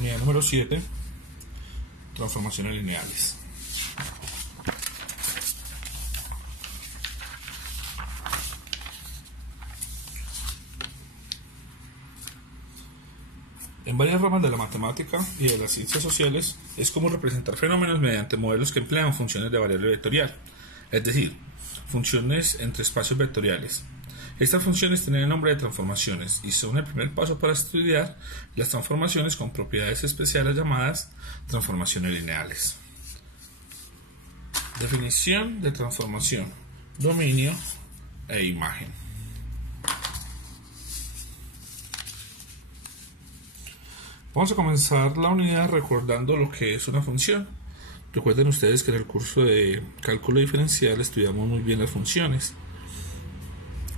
Unidad número 7, transformaciones lineales. En varias ramas de la matemática y de las ciencias sociales es común representar fenómenos mediante modelos que emplean funciones de variable vectorial, es decir, funciones entre espacios vectoriales. Estas funciones tienen el nombre de transformaciones y son el primer paso para estudiar las transformaciones con propiedades especiales llamadas transformaciones lineales. Definición de transformación, dominio e imagen. Vamos a comenzar la unidad recordando lo que es una función. Recuerden ustedes que en el curso de cálculo diferencial estudiamos muy bien las funciones.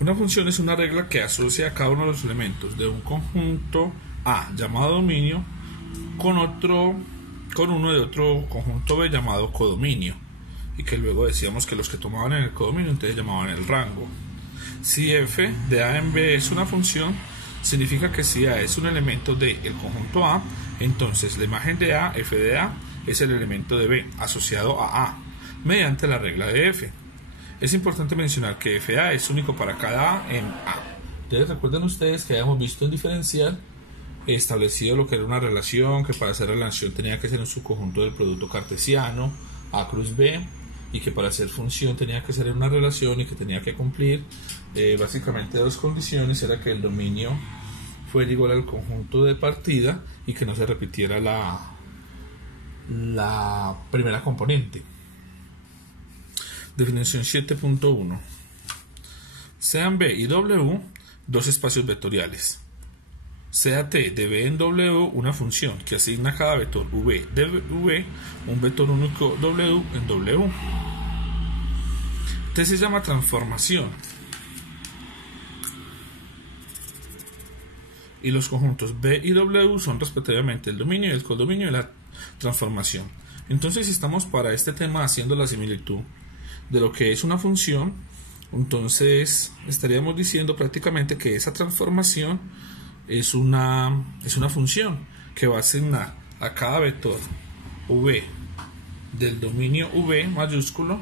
Una función es una regla que asocia a cada uno de los elementos de un conjunto A llamado dominio con uno de otro conjunto B llamado codominio, y que luego decíamos que los que tomaban en el codominio entonces llamaban el rango. Si f de A en B es una función, significa que si A es un elemento del conjunto A, entonces la imagen de A, f de A, es el elemento de B asociado a A mediante la regla de f. Es importante mencionar que FA es único para cada A en A. Entonces recuerden ustedes que habíamos visto en diferencial establecido lo que era una relación, que para hacer relación tenía que ser en su conjunto del producto cartesiano A cruz B, y que para hacer función tenía que ser en una relación y que tenía que cumplir básicamente dos condiciones: era que el dominio fuera igual al conjunto de partida y que no se repitiera la primera componente. Definición 7.1. Sean B y W dos espacios vectoriales. Sea T de B en W una función que asigna a cada vector V de V un vector único W en W. T se llama transformación. Y los conjuntos B y W son respectivamente el dominio y el codominio de la transformación. Entonces, si estamos para este tema haciendo la similitud de lo que es una función, entonces estaríamos diciendo prácticamente que esa transformación es una función que va a asignar a cada vector V del dominio V mayúsculo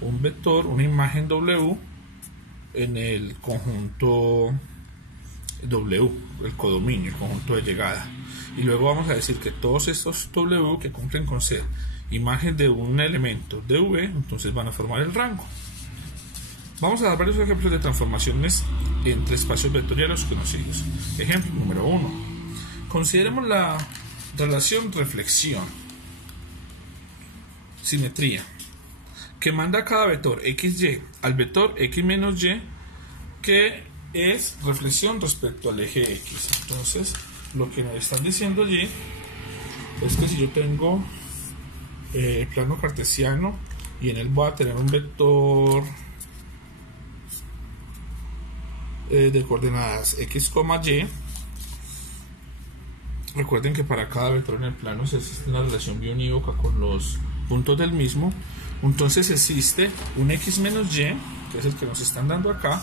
un vector, una imagen W en el conjunto W, el codominio, el conjunto de llegada. Y luego vamos a decir que todos estos W que cumplen con ser imagen de un elemento de V, entonces van a formar el rango. Vamos a dar varios ejemplos de transformaciones entre espacios vectoriales conocidos. Ejemplo número 1. Consideremos la relación reflexión, simetría, que manda a cada vector XY al vector X menos Y, que es reflexión respecto al eje X. Entonces, lo que me están diciendo allí es que si yo tengo el plano cartesiano y en él voy a tener un vector de coordenadas X, Y, recuerden que para cada vector en el plano existe una relación biunívoca con los puntos del mismo. Entonces existe un X menos Y, que es el que nos están dando acá,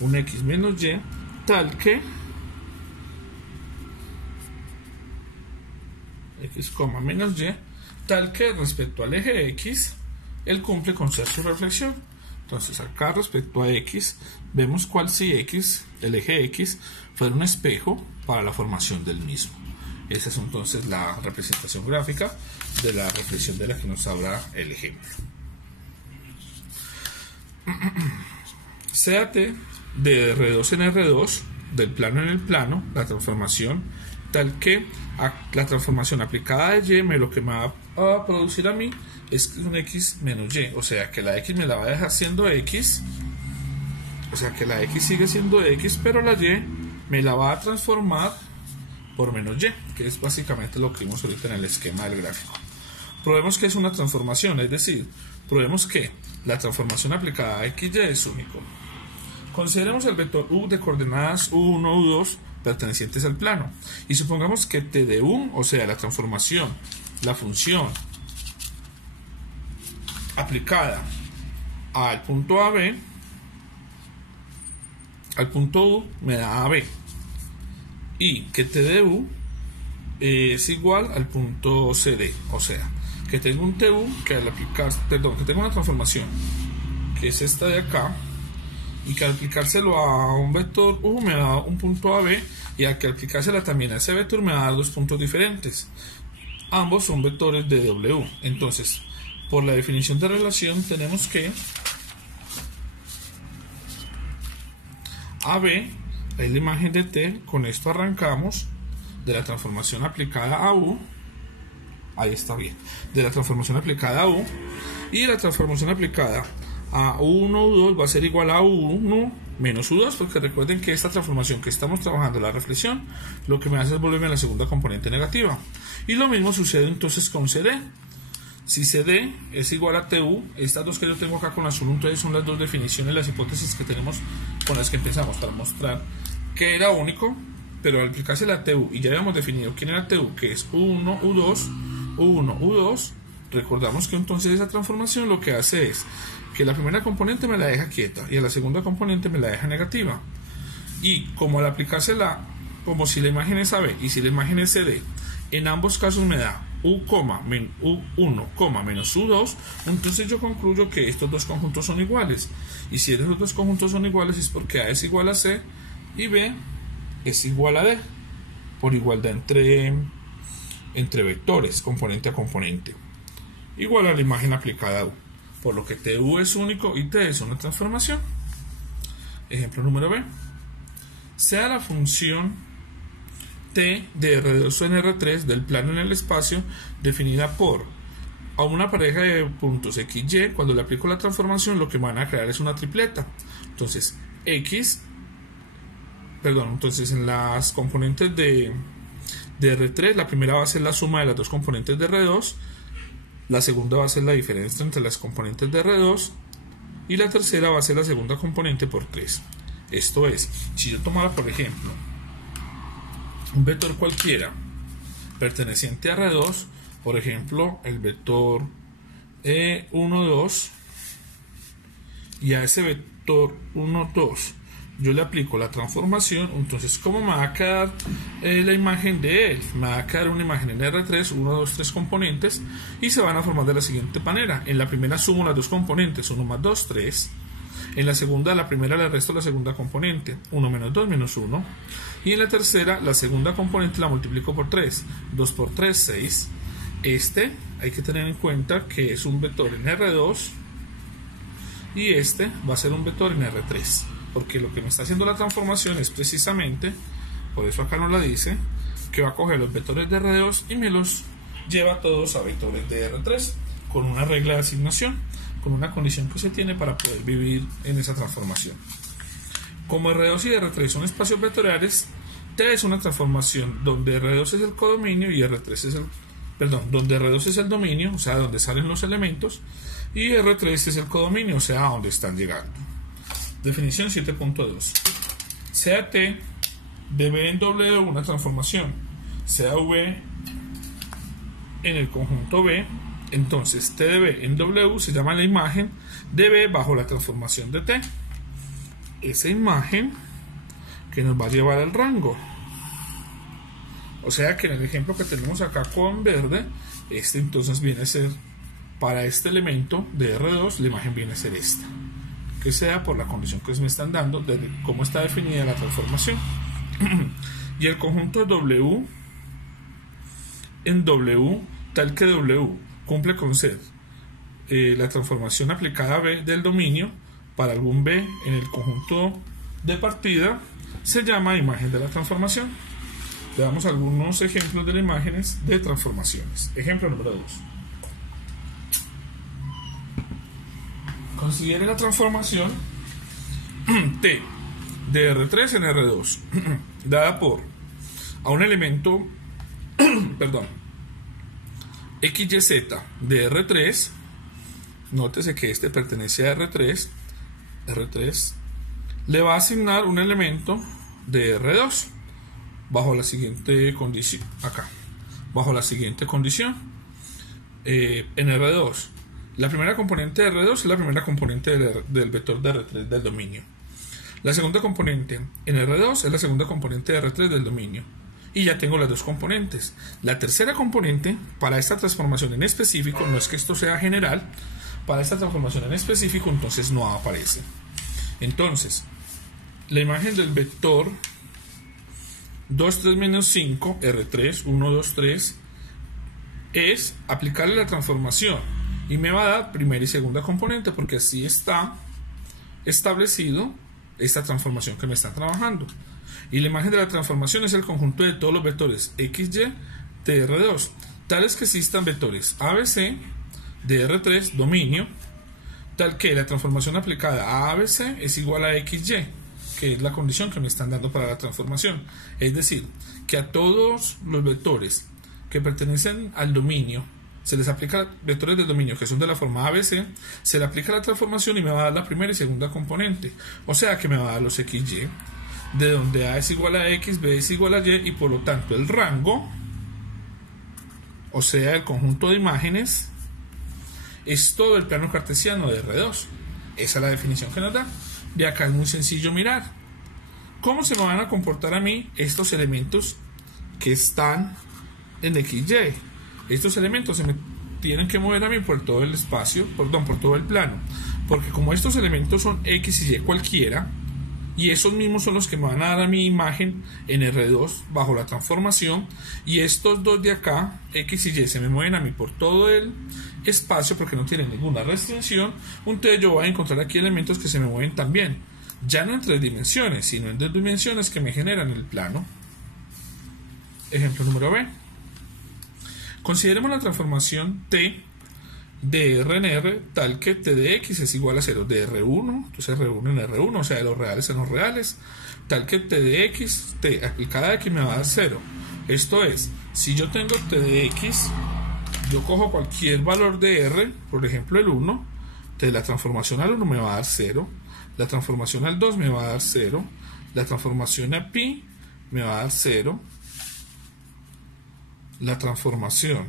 un X menos Y, tal que X, menos Y, tal que respecto al eje X, él cumple con ser su reflexión. Entonces acá respecto a X, vemos cuál si X, el eje X, fuera un espejo para la formación del mismo. Esa es entonces la representación gráfica de la reflexión de la que nos habla el ejemplo. Sea T de R2 en R2, del plano en el plano, la transformación, tal que la transformación aplicada de Y lo que me va a producir a mí es un X menos Y, o sea que la X me la va a dejar siendo X, o sea que la X sigue siendo X, pero la Y me la va a transformar por menos Y, que es básicamente lo que vimos ahorita en el esquema del gráfico. Probemos que es una transformación, es decir, probemos que la transformación aplicada a XY es único. Consideremos el vector U de coordenadas U1, U2 pertenecientes al plano, y supongamos que T de U, o sea la transformación, la función aplicada al punto AB, al punto U me da AB, y que T de U es igual al punto CD, o sea, que tengo un TU que al aplicar, perdón, que tengo una transformación que es esta de acá, y que al aplicárselo a un vector U me da un punto AB, y al que aplicársela también a ese vector me va a dar dos puntos diferentes. Ambos son vectores de W. Entonces, por la definición de relación tenemos que AB es la imagen de T. Con esto arrancamos de la transformación aplicada a U. Ahí está bien. De la transformación aplicada a U, y la transformación aplicada a U1, U2 va a ser igual a U1 menos U2, porque recuerden que esta transformación que estamos trabajando, la reflexión, lo que me hace es volverme a la segunda componente negativa. Y lo mismo sucede entonces con CD. Si CD es igual a TU, estas dos que yo tengo acá con azul, entonces son las dos definiciones, las hipótesis que tenemos con las que empezamos para mostrar que era único, pero al aplicarse la TU, y ya habíamos definido quién era TU, que es U1, U2, U1, U2, recordamos que entonces esa transformación lo que hace es que la primera componente me la deja quieta y a la segunda componente me la deja negativa. Y como al aplicársela, como si la imagen es AB y si la imagen es CD, en ambos casos me da U, U1, menos U2, entonces yo concluyo que estos dos conjuntos son iguales. Y si estos dos conjuntos son iguales es porque A es igual a C y B es igual a D, por igualdad entre vectores, componente a componente, igual a la imagen aplicada a U. Por lo que TU es único y T es una transformación. Ejemplo número B. Sea la función T de R2 en R3 del plano en el espacio definida por a una pareja de puntos XY. Cuando le aplico la transformación, lo que van a crear es una tripleta. Entonces, entonces en las componentes de R3, la primera va a ser la suma de las dos componentes de R2. La segunda va a ser la diferencia entre las componentes de R2 y la tercera va a ser la segunda componente por 3. Esto es, si yo tomara por ejemplo un vector cualquiera perteneciente a R2, por ejemplo el vector 1, 2, y a ese vector 1, 2 yo le aplico la transformación, entonces ¿cómo me va a quedar la imagen de él? Me va a quedar una imagen en R3, 1, 2, 3 componentes, y se van a formar de la siguiente manera. En la primera sumo las dos componentes, 1 más 2, 3. En la segunda, la primera le resto la segunda componente, 1 menos 2 menos 1. Y en la tercera, la segunda componente la multiplico por 3, 2 por 3, 6. Este hay que tener en cuenta que es un vector en R2 y este va a ser un vector en R3. Porque lo que me está haciendo la transformación es precisamente, por eso acá nos la dice, que va a coger los vectores de R2 y me los lleva todos a vectores de R3 con una regla de asignación, con una condición que se tiene para poder vivir en esa transformación. Como R2 y R3 son espacios vectoriales, T es una transformación donde R2 es el codominio y R3 es donde R2 es el dominio, o sea, donde salen los elementos, y R3 es el codominio, o sea, a donde están llegando. Definición 7.2. Sea T de B en W una transformación, sea V en el conjunto B, entonces T de B en W se llama la imagen de B bajo la transformación de T. Esa imagen que nos va a llevar al rango. O sea que en el ejemplo que tenemos acá con verde, este entonces viene a ser, para este elemento de R2, la imagen viene a ser esta, que sea por la condición que me están dando de cómo está definida la transformación. Y el conjunto de W en W, tal que W cumple con ser la transformación aplicada a B del dominio para algún B en el conjunto de partida, se llama imagen de la transformación. Le damos algunos ejemplos de las imágenes de transformaciones. Ejemplo número 2. Considere la transformación T de R3 en R2 dada por a un elemento XYZ de R3. Nótese que este pertenece a R3 le va a asignar un elemento de R2 bajo la siguiente condición, bajo la siguiente condición. En R2, la primera componente de R2 es la primera componente del vector de R3 del dominio. La segunda componente en R2 es la segunda componente de R3 del dominio. y ya tengo las dos componentes. La tercera componente, para esta transformación en específico, no es que esto sea general, para esta transformación en específico entonces no aparece. Entonces, la imagen del vector 2, 3, menos 5, R3, 1, 2, 3, es aplicarle la transformación y me va a dar primera y segunda componente, porque así está establecido esta transformación que me está trabajando. Y la imagen de la transformación es el conjunto de todos los vectores XY de R2, tales que existan vectores ABC de R3 dominio, tal que la transformación aplicada a ABC es igual a XY, que es la condición que me están dando para la transformación. Es decir, que a todos los vectores que pertenecen al dominio se les aplica vectores del dominio que son de la forma ABC, se le aplica la transformación y me va a dar la primera y segunda componente. O sea que me va a dar los XY, de donde A es igual a X, B es igual a Y, y por lo tanto el rango, o sea el conjunto de imágenes, es todo el plano cartesiano de R2. Esa es la definición que nos da. De acá es muy sencillo mirar cómo se me van a comportar a mí estos elementos que están en XY. Estos elementos se me tienen que mover a mí por todo el espacio, por todo el plano, porque como estos elementos son X y Y cualquiera, y esos mismos son los que me van a dar a mi imagen en R2 bajo la transformación, y estos dos de acá, X y Y, se me mueven a mí por todo el espacio porque no tienen ninguna restricción, entonces yo voy a encontrar aquí elementos que se me mueven también, ya no en 3 dimensiones, sino en 2 dimensiones que me generan el plano. Ejemplo número B. Consideremos la transformación T de R en R tal que T de X es igual a 0, de R1, entonces R1 en R1, o sea de los reales en los reales, tal que T de X, T aplicada a X me va a dar 0. Esto es, si yo tengo T de X, yo cojo cualquier valor de R, por ejemplo el 1, de la transformación al 1 me va a dar 0, la transformación al 2 me va a dar 0, la transformación a pi me va a dar 0, la transformación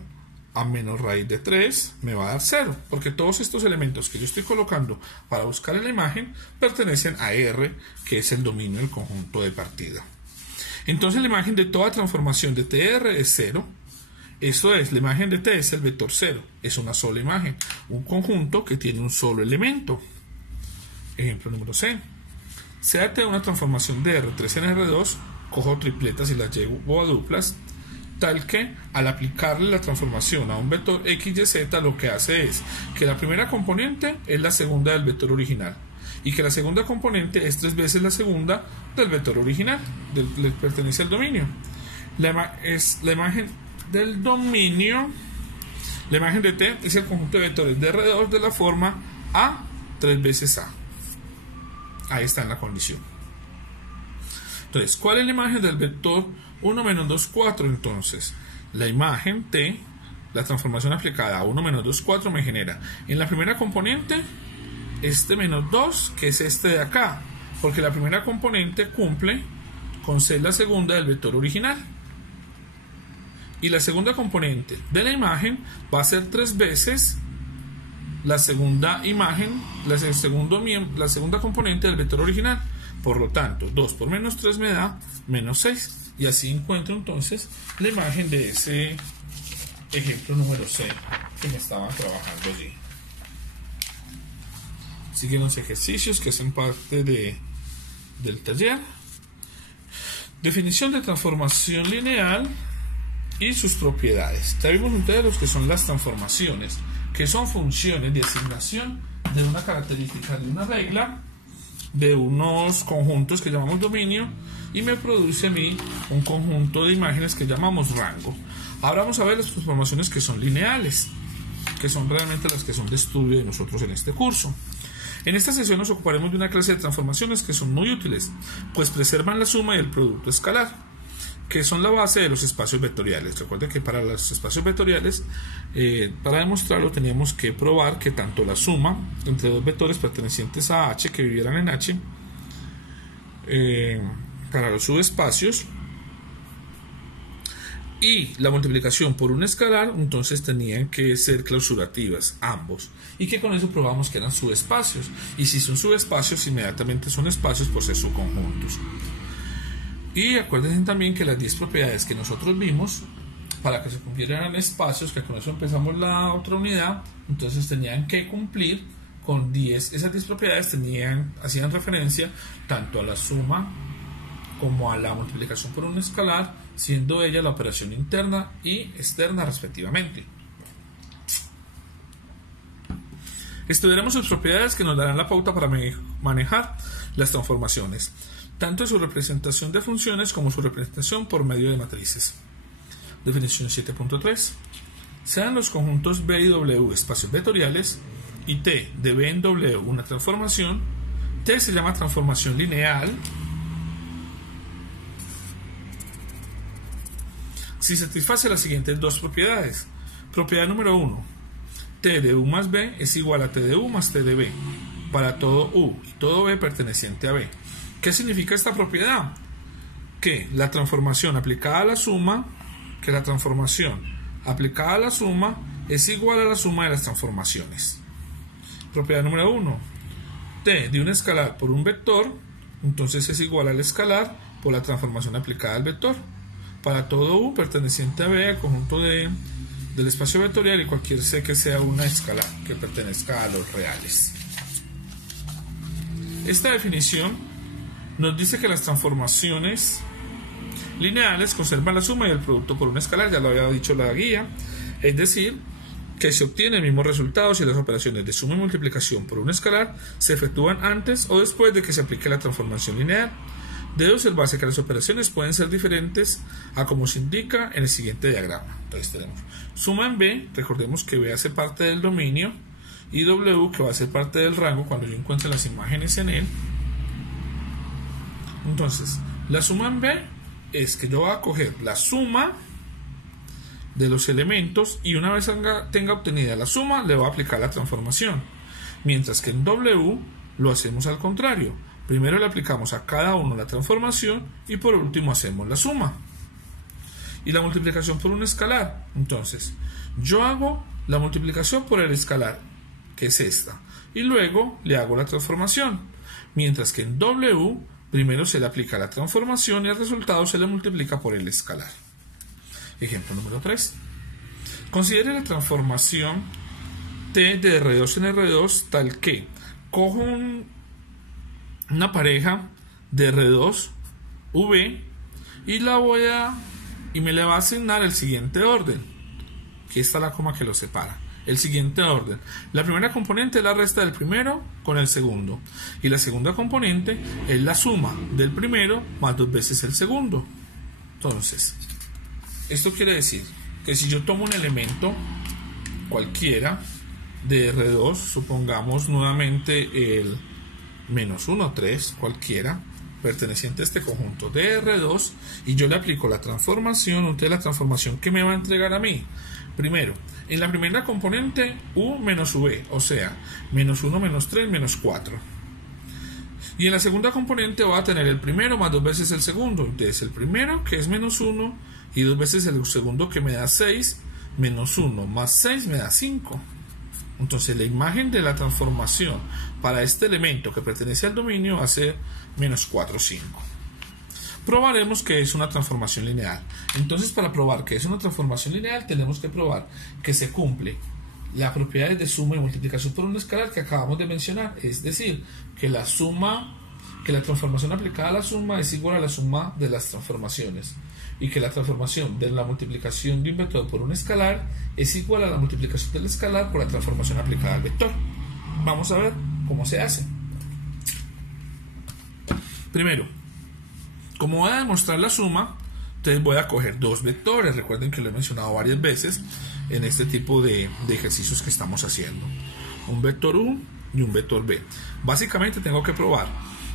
a menos raíz de 3 me va a dar 0, porque todos estos elementos que yo estoy colocando para buscar en la imagen pertenecen a R, que es el dominio del conjunto de partida. Entonces la imagen de toda transformación de TR es 0. Eso es, la imagen de T es el vector 0, es una sola imagen, un conjunto que tiene un solo elemento. Ejemplo número C. Sea T una transformación de R3 en R2, cojo tripletas y las llevo a duplas, tal que al aplicarle la transformación a un vector X, Y, Z, lo que hace es que la primera componente es la segunda del vector original y que la segunda componente es 3 veces la segunda del vector original, le pertenece al dominio. Es la imagen del dominio, la imagen de T es el conjunto de vectores de R2 de la forma A 3 veces A. Ahí está en la condición. Entonces, ¿cuál es la imagen del vector 1 menos 2, 4? Entonces, la imagen T, la transformación aplicada a 1 menos 2, 4 me genera en la primera componente este menos 2, que es este de acá, porque la primera componente cumple con ser la segunda del vector original. Y la segunda componente de la imagen va a ser 3 veces la segunda imagen, la segunda componente del vector original. Por lo tanto, 2 por menos 3 me da menos 6. Y así encuentro entonces la imagen de ese ejemplo número C que me estaba trabajando allí. Siguen los ejercicios que hacen parte del taller. Definición de transformación lineal y sus propiedades. Ya vimos ustedes los que son las transformaciones, que son funciones de asignación de una característica de una regla, de unos conjuntos que llamamos dominio, y me produce a mí un conjunto de imágenes que llamamos rango. Ahora vamos a ver las transformaciones que son lineales, que son realmente las que son de estudio de nosotros en este curso. En esta sesión nos ocuparemos de una clase de transformaciones que son muy útiles, pues preservan la suma y el producto escalar, que son la base de los espacios vectoriales. Recuerden que para los espacios vectoriales, para demostrarlo teníamos que probar que tanto la suma entre dos vectores pertenecientes a H que vivieran en H, para los subespacios, y la multiplicación por un escalar, entonces tenían que ser clausurativas ambos, y que con eso probamos que eran subespacios, y si son subespacios inmediatamente son espacios por ser subconjuntos. Y acuérdense también que las 10 propiedades que nosotros vimos, para que se cumplieran espacios, que con eso empezamos la otra unidad, entonces tenían que cumplir con 10. Esas 10 propiedades hacían referencia tanto a la suma como a la multiplicación por un escalar, siendo ella la operación interna y externa respectivamente. Estudiaremos sus propiedades que nos darán la pauta para manejar las transformaciones, tanto su representación de funciones como su representación por medio de matrices. Definición 7.3. Sean los conjuntos B y W espacios vectoriales y T de B en W una transformación, T se llama transformación lineal si satisface las siguientes dos propiedades. Propiedad número 1. T de U más B es igual a T de U más T de B para todo U y todo B perteneciente a B. ¿Qué significa esta propiedad? Que la transformación aplicada a la suma es igual a la suma de las transformaciones. Propiedad número 1. T de un escalar por un vector, entonces es igual al escalar por la transformación aplicada al vector. Para todo U perteneciente a B, el conjunto del espacio vectorial y cualquier C que sea una escalar que pertenezca a los reales. Esta definición nos dice que las transformaciones lineales conservan la suma y el producto por un escalar, ya lo había dicho la guía, es decir, que se obtiene el mismo resultado si las operaciones de suma y multiplicación por un escalar se efectúan antes o después de que se aplique la transformación lineal. Debe observarse que las operaciones pueden ser diferentes a como se indica en el siguiente diagrama. Entonces tenemos suma en B, recordemos que B hace parte del dominio, y W que va a ser parte del rango cuando yo encuentre las imágenes en él. Entonces, la suma en B es que yo voy a coger la suma de los elementos y una vez tenga obtenida la suma le voy a aplicar la transformación, mientras que en W lo hacemos al contrario. Primero le aplicamos a cada uno la transformación y por último hacemos la suma. Y la multiplicación por un escalar. Entonces, yo hago la multiplicación por el escalar, que es esta, y luego le hago la transformación. Mientras que en W, primero se le aplica la transformación y el resultado se le multiplica por el escalar. Ejemplo número 3. Considere la transformación T de R2 en R2 tal que cojo una pareja de R2 V y me le va a asignar el siguiente orden. Aquí está la coma que lo separa. El siguiente orden. La primera componente es la resta del primero con el segundo. Y la segunda componente es la suma del primero más 2 veces el segundo. Entonces, esto quiere decir que si yo tomo un elemento cualquiera de R2, supongamos nuevamente el menos 1, 3, cualquiera, perteneciente a este conjunto de R2, y yo le aplico la transformación, entonces la transformación que me va a entregar a mí. Primero, en la primera componente U menos V, o sea, menos 1, menos 3, menos 4. Y en la segunda componente va a tener el primero más 2 veces el segundo, entonces el primero que es menos 1 y 2 veces el segundo que me da 6, menos 1 más 6 me da 5. Entonces la imagen de la transformación para este elemento que pertenece al dominio va a ser menos 4, 5. Probaremos que es una transformación lineal. Entonces, para probar que es una transformación lineal tenemos que probar que se cumple las propiedades de suma y multiplicación por un escalar que acabamos de mencionar, es decir, que la transformación aplicada a la suma es igual a la suma de las transformaciones y que la transformación de la multiplicación de un vector por un escalar es igual a la multiplicación del escalar por la transformación aplicada al vector. Vamos a ver cómo se hace. Primero, como voy a demostrar la suma, entonces voy a coger dos vectores. Recuerden que lo he mencionado varias veces en este tipo de ejercicios que estamos haciendo. Un vector U y un vector B. Básicamente tengo que probar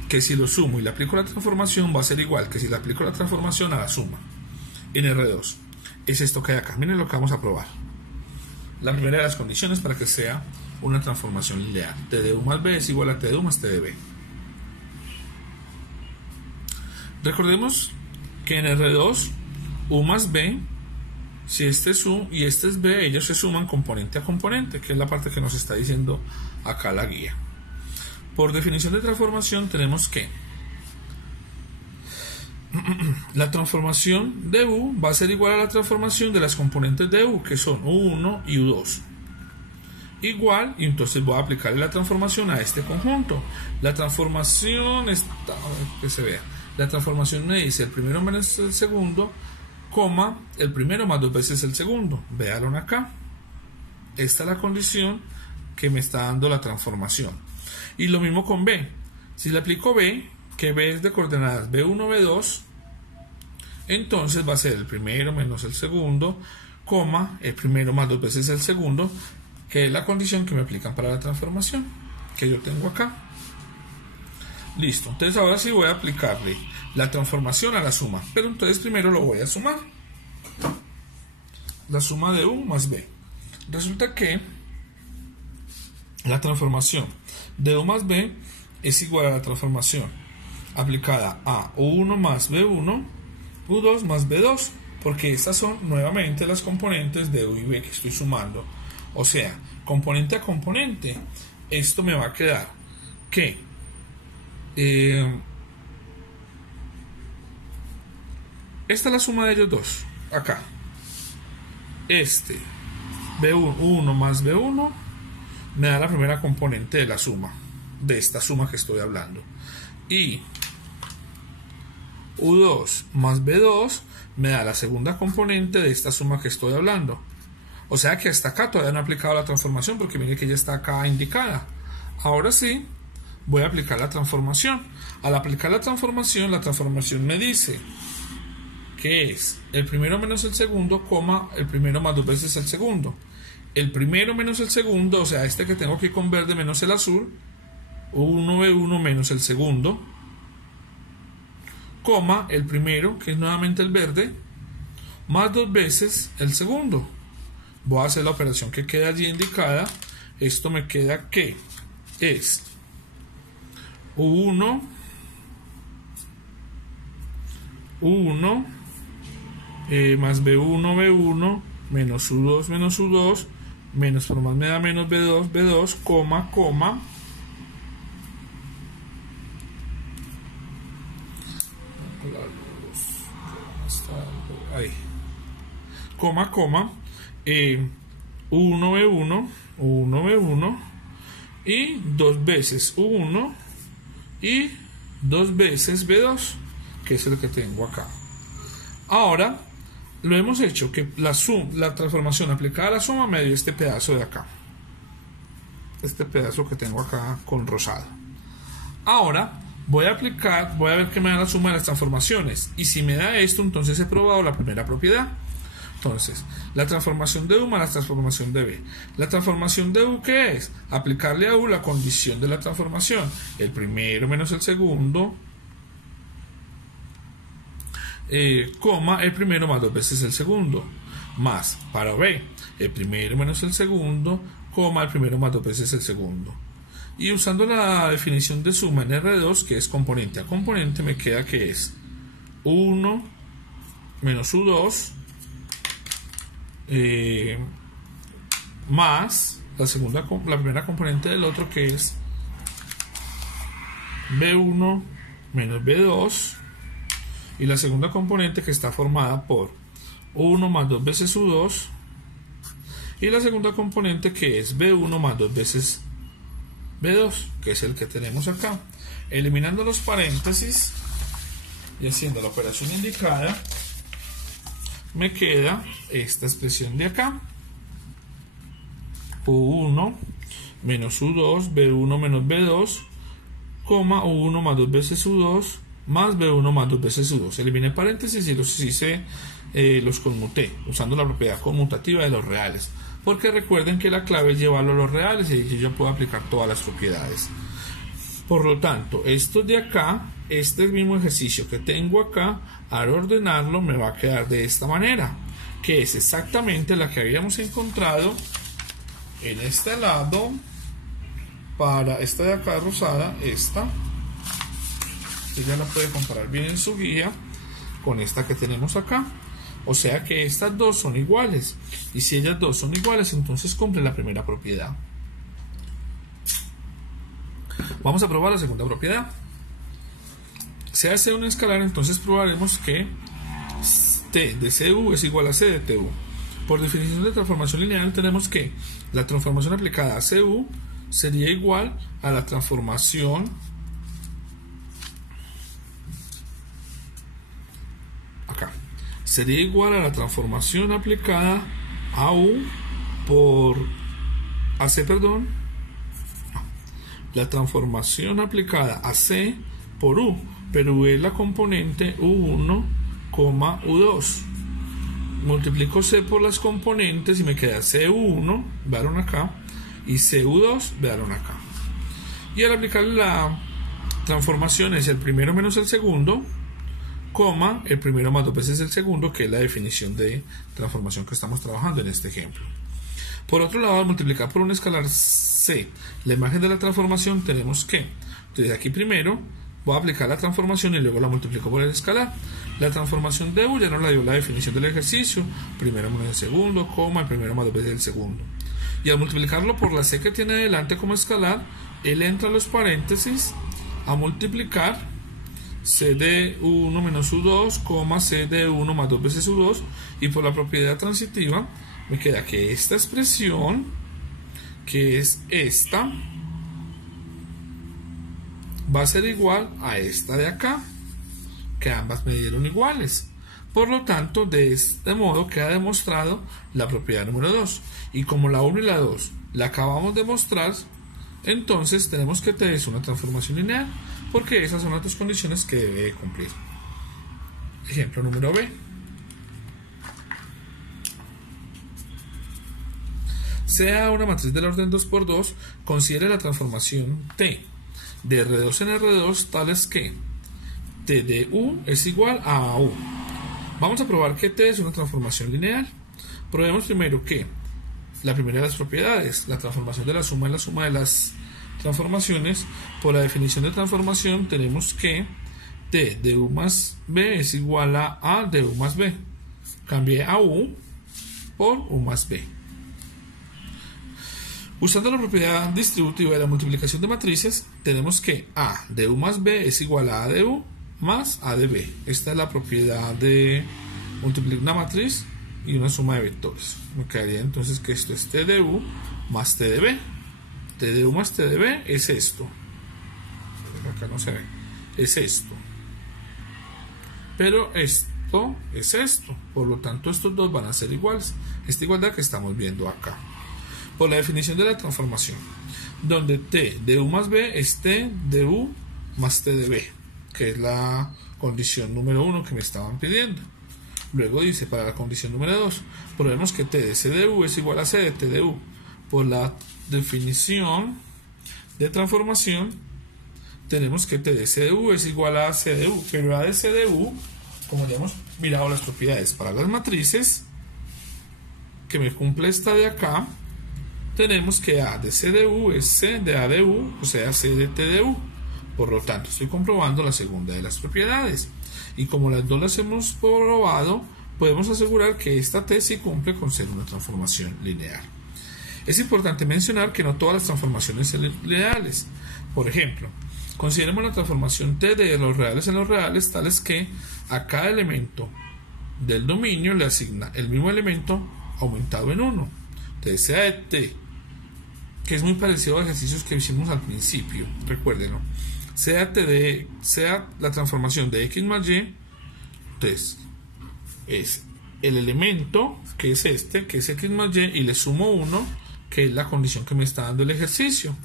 que si lo sumo y le aplico la transformación va a ser igual que si le aplico la transformación a la suma en R2. Es esto que hay acá. Miren lo que vamos a probar. La primera de las condiciones para que sea una transformación lineal. T de U más B es igual a T de U más T de B. Recordemos que en R2 U más B, si este es U y este es B, ellos se suman componente a componente, que es la parte que nos está diciendo acá la guía. Por definición de transformación tenemos que la transformación de U va a ser igual a la transformación de las componentes de U, que son U1 y U2. Igual, y entonces voy a aplicarle la transformación a este conjunto. La transformación está, que se vea. La transformación me dice el primero menos el segundo, coma, el primero más 2 veces el segundo. Véanlo acá. Esta es la condición que me está dando la transformación. Y lo mismo con B. Si le aplico B, que B es de coordenadas B1, B2, entonces va a ser el primero menos el segundo, coma, el primero más 2 veces el segundo, que es la condición que me aplican para la transformación que yo tengo acá. Listo, entonces ahora sí voy a aplicarle la transformación a la suma, pero entonces primero lo voy a sumar. La suma de U más B. Resulta que la transformación de U más B es igual a la transformación aplicada a U1 más B1, U2 más B2, porque estas son nuevamente las componentes de U y B que estoy sumando. O sea, componente a componente, esto me va a quedar que esta es la suma de ellos dos, acá. Este B1, U1 más B1 me da la primera componente de la suma, de esta suma que estoy hablando. Y U2 más B2 me da la segunda componente de esta suma que estoy hablando. O sea que hasta acá todavía no he aplicado la transformación, porque mire que ya está acá indicada. Ahora sí voy a aplicar la transformación. Al aplicar la transformación me dice que es el primero menos el segundo, coma, el primero más 2 veces el segundo. El primero menos el segundo, o sea, este que tengo aquí con verde menos el azul, U1B1 menos el segundo, coma, el primero, que es nuevamente el verde, más 2 veces el segundo. Voy a hacer la operación que queda allí indicada. Esto me queda que es U1 más B1 menos U2 menos por más me da menos B2 coma ahí, U1B1 y 2 veces U1 y 2 veces B2, que es el que tengo acá. Ahora lo hemos hecho que la transformación aplicada a la suma me dio este pedazo de acá, este pedazo que tengo acá con rosado. Ahora voy a ver qué me da la suma de las transformaciones, y si me da esto, entonces he probado la primera propiedad. Entonces, la transformación de U más la transformación de B. La transformación de U, ¿qué es? Aplicarle a U la condición de la transformación, el primero menos el segundo, coma, el primero más 2 veces el segundo, más, para B, el primero menos el segundo, coma, el primero más 2 veces el segundo. Y usando la definición de suma en R2, que es componente a componente, me queda que es U1 menos U2 más la primera componente del otro, que es B1 menos B2, y la segunda componente, que está formada por U1 más 2 veces U2, y la segunda componente, que es B1 más 2 veces B2, que es el que tenemos acá. Eliminando los paréntesis y haciendo la operación indicada, me queda esta expresión de acá: U1 menos U2, B1 menos B2, coma, U1 más 2 veces U2 más B1 más 2 veces U2. Eliminé paréntesis y los conmuté usando la propiedad conmutativa de los reales, porque recuerden que la clave es llevarlo a los reales y yo ya puedo aplicar todas las propiedades. Por lo tanto, esto de acá, este mismo ejercicio que tengo acá, al ordenarlo me va a quedar de esta manera, que es exactamente la que habíamos encontrado en este lado para esta de acá rosada, esta, que ya la puede comparar bien en su guía con esta que tenemos acá. O sea que estas dos son iguales, y si ellas dos son iguales, entonces cumple la primera propiedad. Vamos a probar la segunda propiedad. sea C un escalar, entonces probaremos que T de CU es igual a C de TU. Por definición de transformación lineal tenemos que la transformación aplicada a CU sería igual a la transformación sería igual a la transformación aplicada a U por AC, perdón, la transformación aplicada a C por U, pero U es la componente U1, U2. Multiplico C por las componentes y me queda CU1, vean acá, y CU2, vean acá. Y al aplicar la transformación es el primero menos el segundo, coma, el primero más 2 veces el segundo, que es la definición de transformación que estamos trabajando en este ejemplo. Por otro lado, al multiplicar por un escalar C la imagen de la transformación, tenemos que, entonces aquí primero voy a aplicar la transformación y luego la multiplico por el escalar. La transformación de U ya nos la dio la definición del ejercicio, primero menos el segundo, coma, el primero más 2 veces el segundo. Y al multiplicarlo por la C que tiene adelante como escalar, él entra a los paréntesis a multiplicar C de U1 menos U2, C de U1 más 2 veces U2, y por la propiedad transitiva me queda que esta expresión, que es esta, va a ser igual a esta de acá, que ambas me dieron iguales. Por lo tanto, de este modo queda demostrado la propiedad número 2. Y como la 1 y la 2 la acabamos de mostrar, entonces tenemos que T es una transformación lineal, porque esas son las dos condiciones que debe cumplir. Ejemplo número B. Sea una matriz del orden 2×2, considere la transformación T de R2 en R2 tales que T de U es igual a U. Vamos a probar que T es una transformación lineal. Probemos primero que la primera de las propiedades, la transformación de la suma es la suma de las transformaciones. Por la definición de transformación tenemos que T de U más B es igual a de U más B. Cambié a U por U más B. Usando la propiedad distributiva de la multiplicación de matrices, tenemos que A de U más B es igual a de U más A de B. Esta es la propiedad de multiplicar una matriz y una suma de vectores. Me quedaría entonces que esto es T de U más T de B. T de U más T de B es esto. Acá no se ve. Es esto. Pero esto es esto. Por lo tanto, estos dos van a ser iguales. Esta igualdad que estamos viendo acá. Por la definición de la transformación, donde T de U más B es T de U más T de B, que es la condición número 1 que me estaban pidiendo. Luego dice, para la condición número 2, probemos que T de C de U es igual a C de T de U. Por la definición de transformación, tenemos que T de C de U es igual a C de U, pero A de C de U, como ya hemos mirado las propiedades para las matrices, que me cumple esta de acá, tenemos que A de C de U es C de A de U, o sea, C de T de U. Por lo tanto, estoy comprobando la segunda de las propiedades. Y como las dos las hemos probado, podemos asegurar que esta T sí cumple con ser una transformación lineal. Es importante mencionar que no todas las transformaciones son lineales. Por ejemplo, consideremos la transformación T de los reales en los reales, tales que a cada elemento del dominio le asigna el mismo elemento aumentado en 1. Entonces, sea de T, que es muy parecido a los ejercicios que hicimos al principio, recuérdenlo, sea la transformación de X más Y, entonces es el elemento que es este, que es X más Y, y le sumo 1, que es la condición que me está dando el ejercicio.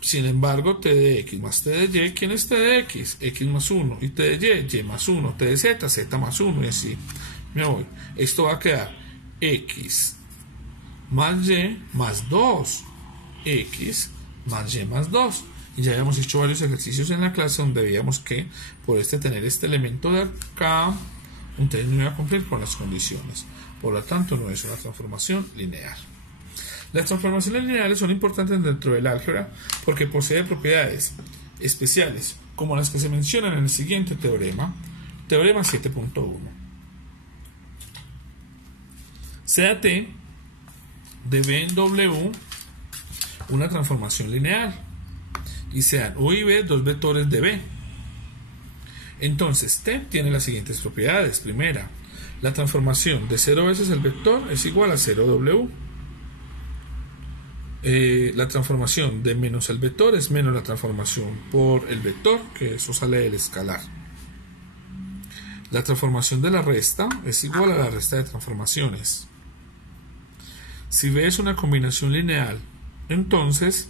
Sin embargo, T de X más T de Y, ¿quién es T de X? X más 1, y T de Y, Y más 1, T de Z, Z más 1, y así me voy. Esto va a quedar X más Y más 2, X más Y más 2. Y ya habíamos hecho varios ejercicios en la clase donde veíamos que por tener este elemento de acá, entonces no iba a cumplir con las condiciones. Por lo tanto, no es una transformación lineal. Las transformaciones lineales son importantes dentro del álgebra porque poseen propiedades especiales, como las que se mencionan en el siguiente teorema, teorema 7.1. Sea T de B en W una transformación lineal y sean U y B dos vectores de B. Entonces, T tiene las siguientes propiedades. Primera, la transformación de 0 veces el vector es igual a 0W. La transformación de menos el vector es menos la transformación por el vector, que eso sale del escalar. La transformación de la resta es igual a la resta de transformaciones. Si B es una combinación lineal, entonces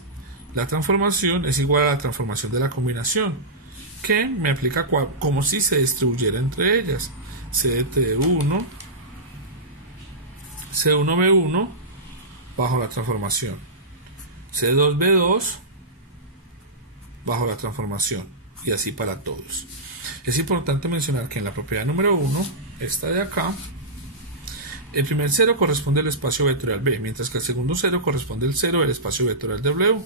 la transformación es igual a la transformación de la combinación, que me aplica como si se distribuyera entre ellas. C de T1, C1B1 bajo la transformación, C2B2 bajo la transformación, y así para todos. Es importante mencionar que en la propiedad número 1, esta de acá, el primer 0 corresponde al espacio vectorial B, mientras que el segundo 0 corresponde al 0 del espacio vectorial W.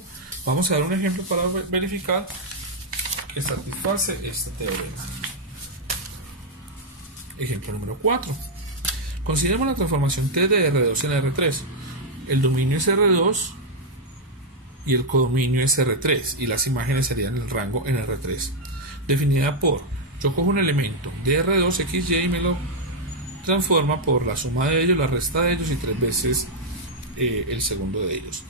Vamos a dar un ejemplo para verificar que satisface este teorema. Ejemplo número 4. Consideremos la transformación T de R2 en R3. El dominio es R2 y el codominio es R3, y las imágenes serían el rango en R3. Definida por, yo cojo un elemento de R2 XY y me lo transforma por la suma de ellos, la resta de ellos y 3 veces el segundo de ellos.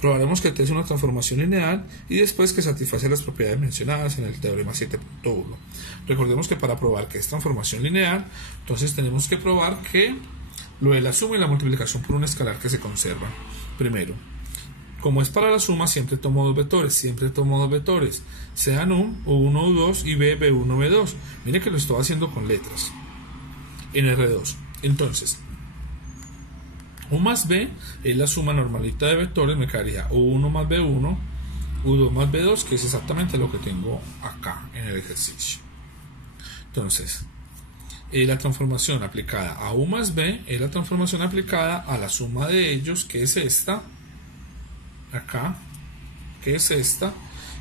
Probaremos que T es una transformación lineal y después que satisface las propiedades mencionadas en el teorema 7.1. Recordemos que para probar que es transformación lineal, entonces tenemos que probar que lo de la suma y la multiplicación por un escalar que se conserva. Primero, como es para la suma, siempre tomo dos vectores, sean U1, U2 y B, B1, B2. Mire que lo estoy haciendo con letras. En R2. Entonces, U más B es la suma normalita de vectores, me quedaría U1 más B1, U2 más B2, que es exactamente lo que tengo acá en el ejercicio. Entonces, la transformación aplicada a U más B es la transformación aplicada a la suma de ellos, que es esta, acá, que es esta,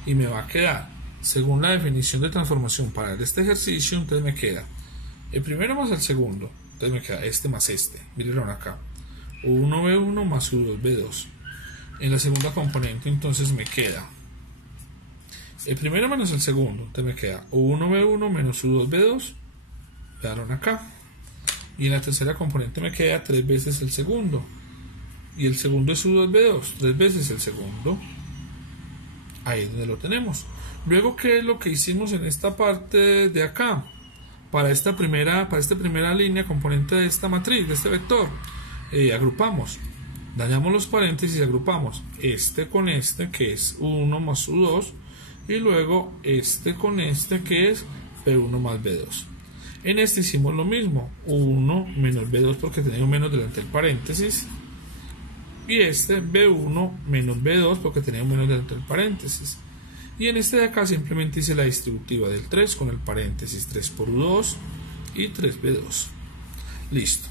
y me va a quedar, según la definición de transformación para este ejercicio, entonces me queda el primero más el segundo, entonces me queda este más este, miren acá, U1B1 más U2B2. En la segunda componente entonces me queda el primero menos el segundo, entonces me queda U1B1 menos U2B2, vean acá, y en la tercera componente me queda 3 veces el segundo, y el segundo es U2B2, 3 veces el segundo. Ahí es donde lo tenemos. Luego, ¿qué es lo que hicimos en esta parte de acá? Para esta primera línea componente de esta matriz, de este vector, agrupamos, dañamos los paréntesis y agrupamos este con este, que es U1 más U2, y luego este con este, que es B1 más B2. En este hicimos lo mismo, U1 menos B2 porque tenemos menos delante del paréntesis, y este B1 menos B2 porque tenemos menos delante del paréntesis. Y en este de acá simplemente hice la distributiva del 3 con el paréntesis, 3 por U2 y 3B2. Listo.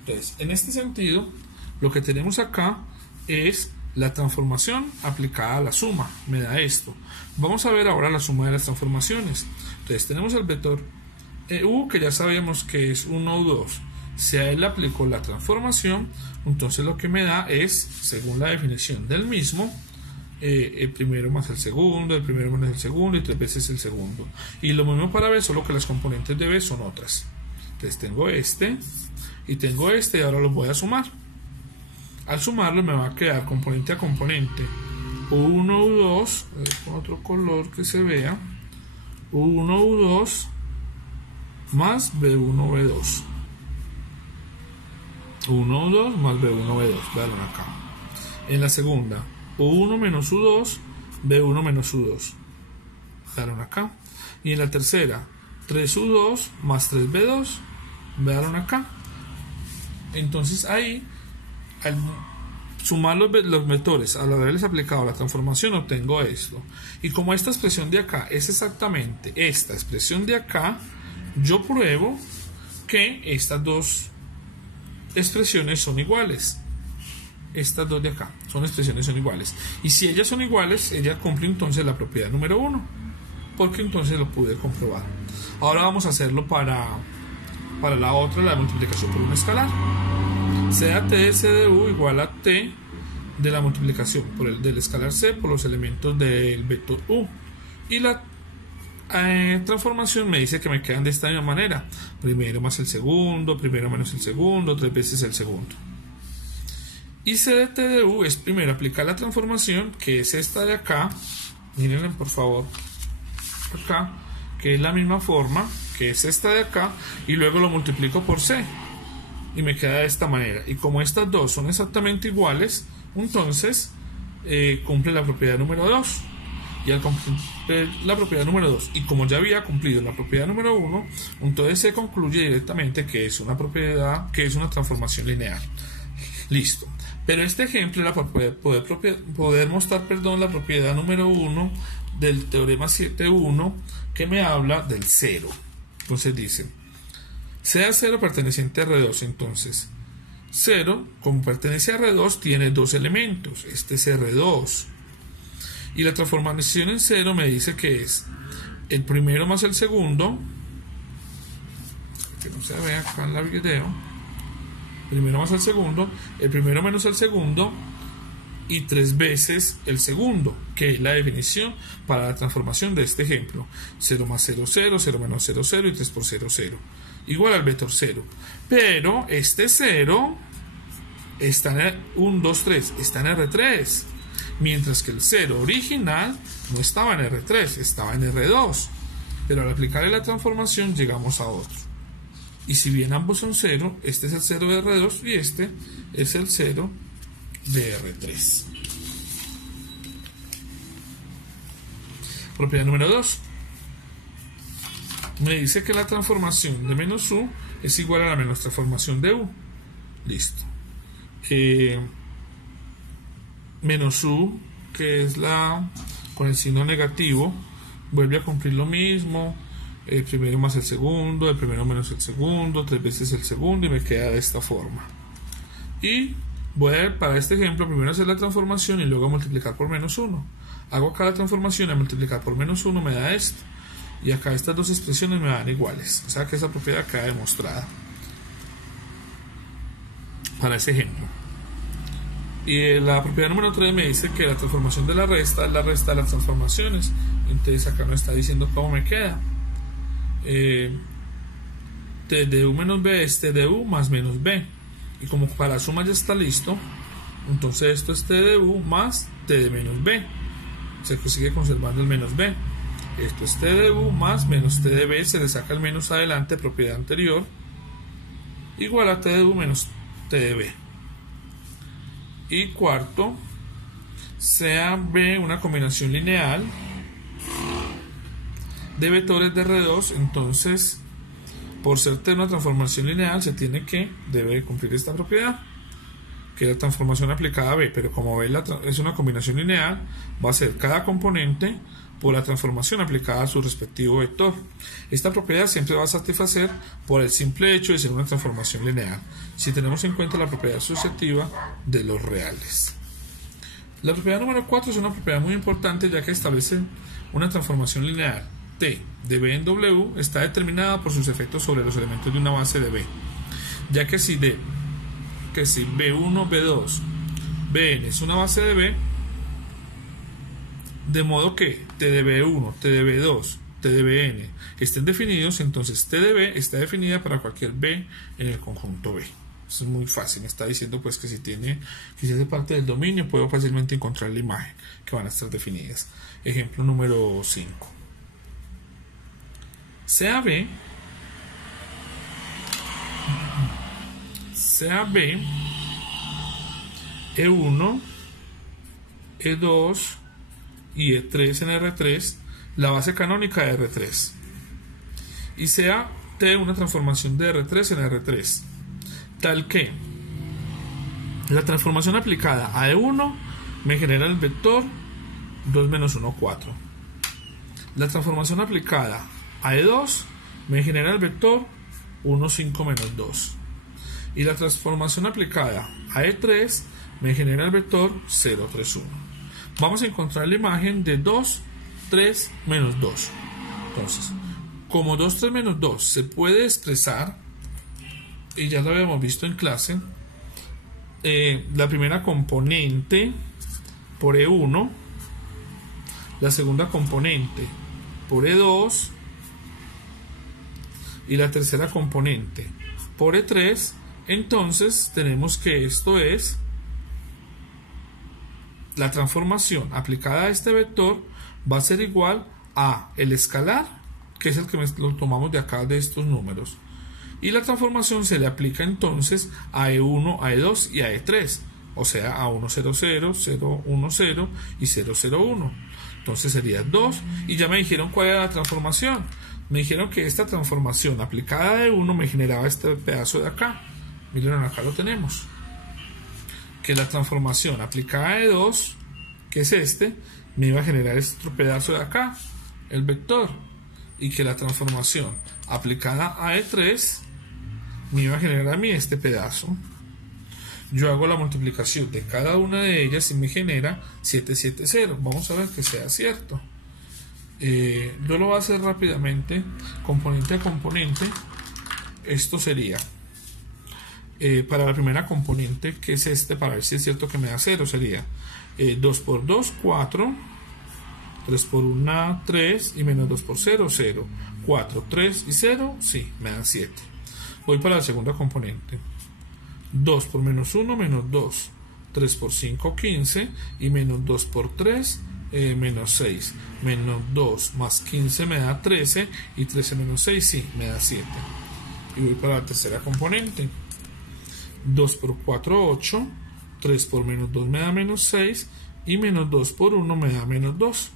Entonces, en este sentido, lo que tenemos acá es la transformación aplicada a la suma. Me da esto. Vamos a ver ahora la suma de las transformaciones. Entonces, tenemos el vector U, que ya sabemos que es 1 U2. Si a él le aplicó la transformación, entonces lo que me da es, según la definición del mismo, el primero más el segundo y 3 veces el segundo. Y lo mismo para B, solo que las componentes de B son otras. Entonces tengo este y tengo este, y ahora los voy a sumar. Al sumarlo me va a quedar componente a componente U1, U2, con otro color que se vea, U1, U2 más B1, B2. 1, U2 más B1, B2, vean acá. En la segunda, U1 menos U2, B1 menos U2, vean acá. Y en la tercera, 3U2 más 3B2, vean acá. Entonces ahí, al sumar los vectores, al haberles aplicado la transformación, obtengo esto. Y como esta expresión de acá es exactamente esta expresión de acá, yo pruebo que estas dos expresiones son iguales. Estas dos de acá son iguales, y si ellas son iguales, ella cumple entonces la propiedad número 1, porque entonces lo pude comprobar. Ahora vamos a hacerlo para la otra, la multiplicación por un escalar. Sea T de C de U igual a T de la multiplicación del escalar C por los elementos del vector U, y la transformación me dice que me quedan de esta misma manera: primero más el segundo, primero menos el segundo, 3 veces el segundo. Y C de T de U es primero aplicar la transformación, que es esta de acá, miren por favor acá, que es la misma forma, que es esta de acá, y luego lo multiplico por C y me queda de esta manera. Y como estas dos son exactamente iguales, entonces cumple la propiedad número 2. Y al cumplir la propiedad número 2, y como ya había cumplido la propiedad número 1, entonces se concluye directamente que es una propiedad, que es una transformación lineal. Listo. Pero este ejemplo era para poder mostrar la propiedad número 1 del teorema 7.1, que me habla del 0. Entonces dice, sea 0 perteneciente a R2. Entonces 0, como pertenece a R2, tiene dos elementos. Este es R2. Y la transformación en 0 me dice que es el primero más el segundo, que no se ve acá en el video, primero más el segundo, el primero menos el segundo, y 3 veces el segundo, que es la definición para la transformación de este ejemplo: 0 más 0, 0, 0 menos 0, 0, y 3 por 0, 0, igual al vector 0. Pero este 0 está en 1, 2, 3, está en R3. Mientras que el 0 original no estaba en R3, estaba en R2. Pero al aplicarle la transformación llegamos a otro. Y si bien ambos son 0, este es el 0 de R2 y este es el 0 de R3. Propiedad número 2. Me dice que la transformación de menos U es igual a la menos transformación de U. Listo. Menos U, que es la con el signo negativo, vuelve a cumplir lo mismo: el primero más el segundo, el primero menos el segundo, 3 veces el segundo, y me queda de esta forma. Y voy a, para este ejemplo, primero hacer la transformación y luego multiplicar por menos 1. Hago acá la transformación y a multiplicar por menos 1 me da esto, y acá estas dos expresiones me dan iguales. O sea que esa propiedad queda demostrada para ese ejemplo. Y la propiedad número 3 me dice que la transformación de la resta es la resta de las transformaciones. Entonces acá me está diciendo cómo me queda. T de U menos B es T de U más menos B. Y como para la suma ya está listo, entonces esto es T de U más T de menos B. Se sigue conservando el menos B. Esto es T de U más menos T de B. Se le saca el menos adelante, propiedad anterior, igual a T de U menos T de B. Y cuarto, sea B una combinación lineal de vectores de R2, entonces por ser T una transformación lineal debe cumplir esta propiedad, que es la transformación aplicada a B, pero como B es una combinación lineal, va a ser cada componente por la transformación aplicada a su respectivo vector. Esta propiedad siempre va a satisfacer por el simple hecho de ser una transformación lineal, si tenemos en cuenta la propiedad asociativa de los reales. La propiedad número 4 es una propiedad muy importante, ya que establece una transformación lineal T de B en W está determinada por sus efectos sobre los elementos de una base de B, ya que si B1, B2, Bn es una base de B, de modo que T de B1, T de B2, T de Bn estén definidos, entonces T de B está definida para cualquier B en el conjunto B. Eso es muy fácil, me está diciendo pues que si hace parte del dominio puedo fácilmente encontrar la imagen que van a estar definidas. Ejemplo número 5. Sea B E1, E2 y E3 en R3, la base canónica de R3, y sea T una transformación de R3 en R3, tal que la transformación aplicada a E1 me genera el vector 2 menos 1, 4. La transformación aplicada a E2 me genera el vector 1, 5 menos 2. Y la transformación aplicada a E3 me genera el vector 0, 3, 1. Vamos a encontrar la imagen de 2, 3, menos 2. Entonces, como 2, 3, menos 2 se puede expresar, y ya lo habíamos visto en clase, la primera componente por E1, la segunda componente por E2 y la tercera componente por E3, entonces tenemos que esto es la transformación aplicada a este vector va a ser igual a el escalar, que es el que lo tomamos de acá de estos números, y la transformación se le aplica entonces a E1, a E2 y a E3, o sea a 1, 0, 0, 0, 1, 0 y 0, 0, 1. Entonces sería 2 y ya me dijeron cuál era la transformación. Me dijeron que esta transformación aplicada a E1 me generaba este pedazo de acá. Miren, acá lo tenemos. Que la transformación aplicada a E2, que es este, me iba a generar este otro pedazo de acá, el vector. Y que la transformación aplicada a E3 me iba a generar a mí este pedazo. Yo hago la multiplicación de cada una de ellas y me genera 770. Vamos a ver que sea cierto. Yo lo voy a hacer rápidamente, componente a componente. Esto sería para la primera componente, que es este, para ver si es cierto que me da 0, sería 2 por 2, 4, 3 por 1, 3 y menos 2 por 0, 0, 4, 3 y 0, sí, me dan 7. Voy para la segunda componente. 2 por menos 1, menos 2. 3 por 5, 15. Y menos 2 por 3, menos 6. Menos 2 más 15 me da 13. Y 13 menos 6, sí, me da 7. Y voy para la tercera componente. 2 por 4, 8. 3 por menos 2 me da menos 6. Y menos 2 por 1 me da menos 2.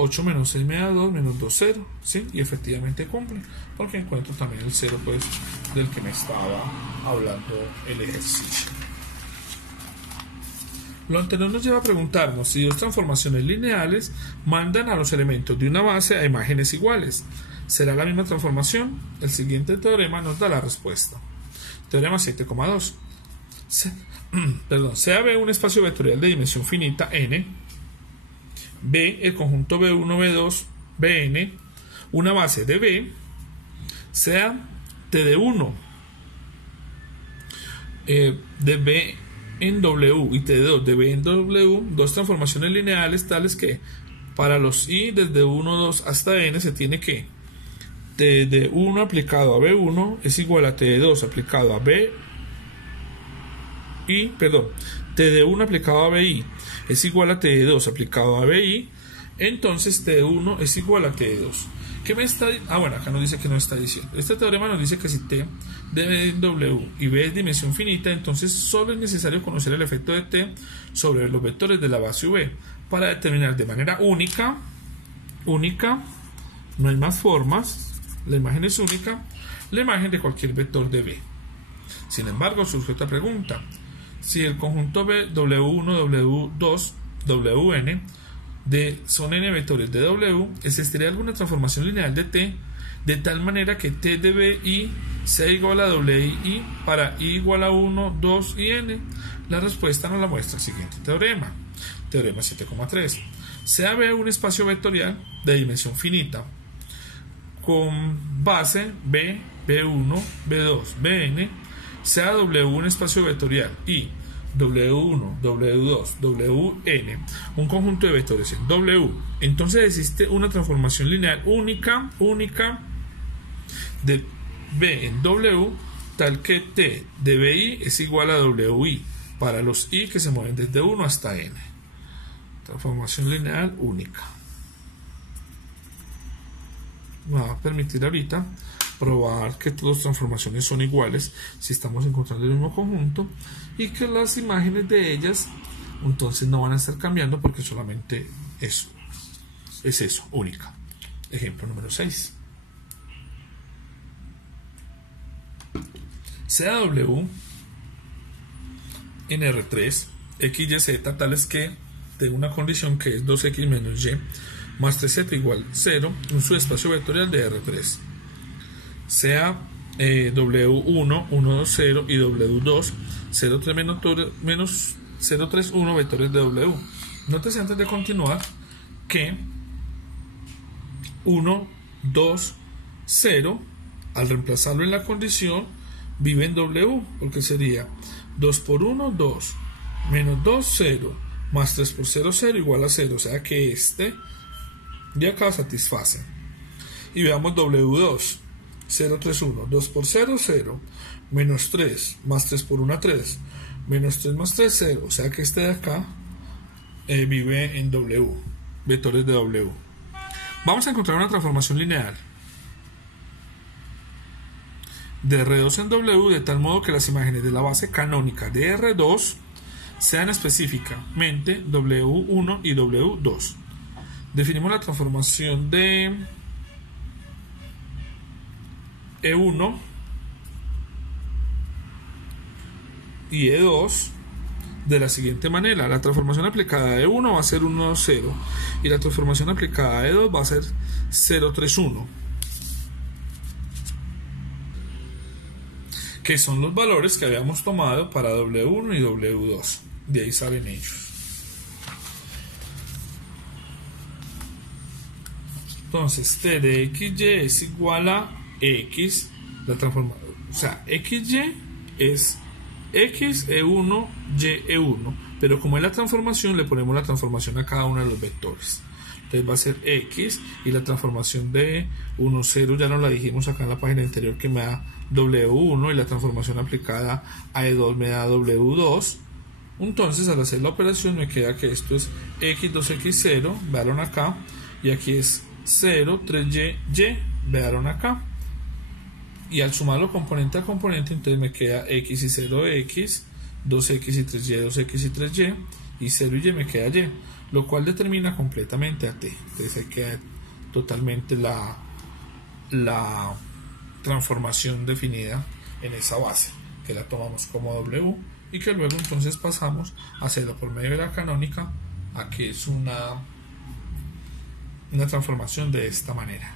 8 menos 6 me da 2, menos 2, 0. ¿Sí? Y efectivamente cumple. Porque encuentro también el 0, pues, del que me estaba hablando el ejercicio. Lo anterior nos lleva a preguntarnos si dos transformaciones lineales mandan a los elementos de una base a imágenes iguales. ¿Será la misma transformación? El siguiente teorema nos da la respuesta. Teorema 7,2. Sea B un espacio vectorial de dimensión finita n, B el conjunto B1, B2, Bn, una base de B, sea T de 1 de B en W y T de 2 de B en W, dos transformaciones lineales tales que para los I desde 1, 2 hasta n se tiene que T de 1 aplicado a B1 es igual a T de 2 aplicado a B y, T de 1 aplicado a BI es igual a T de 2 aplicado a BI, entonces T de 1 es igual a T de 2. ¿Qué me está? Bueno, acá nos dice que no está diciendo. Este teorema nos dice que si T de B en W y B es dimensión finita, entonces solo es necesario conocer el efecto de T sobre los vectores de la base V para determinar de manera única, no hay más formas, la imagen es única, la imagen de cualquier vector de B. Sin embargo, surge otra pregunta. Si el conjunto B, W1, W2, Wn son n vectores de W, ¿existiría alguna transformación lineal de T de tal manera que T de BI sea igual a WI para I igual a 1, 2 y n? La respuesta nos la muestra el siguiente teorema. Teorema 7,3. Sea B un espacio vectorial de dimensión finita con base B, B1, B2, Bn, sea W un espacio vectorial y W1, W2, Wn, un conjunto de vectores en W, entonces existe una transformación lineal única de B en W, tal que T de BI es igual a WI para los I que se mueven desde 1 hasta n. Transformación lineal única. Me va a permitir ahorita probar que todas las transformaciones son iguales si estamos encontrando el mismo conjunto y que las imágenes de ellas entonces no van a estar cambiando porque solamente eso es eso, única. Ejemplo número 6. Sea W en R3 x, y, z tales que tengo una condición que es 2x menos y más 3z igual 0, un subespacio vectorial de R3. Sea W1, 1, 2, 0 y W2, 0, 3 menos 0, 3, 1 vectores de W. Nótese antes de continuar que 1, 2, 0, al reemplazarlo en la condición, vive en W, porque sería 2 por 1, 2, menos 2, 0, más 3 por 0, 0, igual a 0. O sea que este de acá satisface. y veamos W2. 0, 3, 1. 2 por 0, 0. Menos 3. Más 3 por 1, 3. Menos 3 más 3, 0. O sea que este de acá vive en W. Vectores de W. Vamos a encontrar una transformación lineal de R2 en W de tal modo que las imágenes de la base canónica de R2 sean específicamente W1 y W2. Definimos la transformación de E1 y E2 de la siguiente manera. La transformación aplicada a E1 va a ser 1, 2, 0 y la transformación aplicada a E2 va a ser 0, 3, 1, que son los valores que habíamos tomado para W1 y W2. De ahí salen ellos. Entonces T de XY es igual a X, la transformación, o sea, XY es X E1 Y E1, pero como es la transformación le ponemos la transformación a cada uno de los vectores. Entonces va a ser X y la transformación de 1, 0 ya nos la dijimos acá en la página anterior que me da W1 y la transformación aplicada a E2 me da W2. Entonces al hacer la operación me queda que esto es X2X0, vean acá, y aquí es 0, 3Y, Y, vean acá. Y al sumarlo componente a componente, entonces me queda X y 0X, 2X y 3Y, 2X y 3Y, y 0 y Y me queda Y, lo cual determina completamente a T. Entonces ahí queda totalmente la transformación definida en esa base, que la tomamos como W, y que luego entonces pasamos a hacerlo por medio de la canónica, a que es una transformación de esta manera.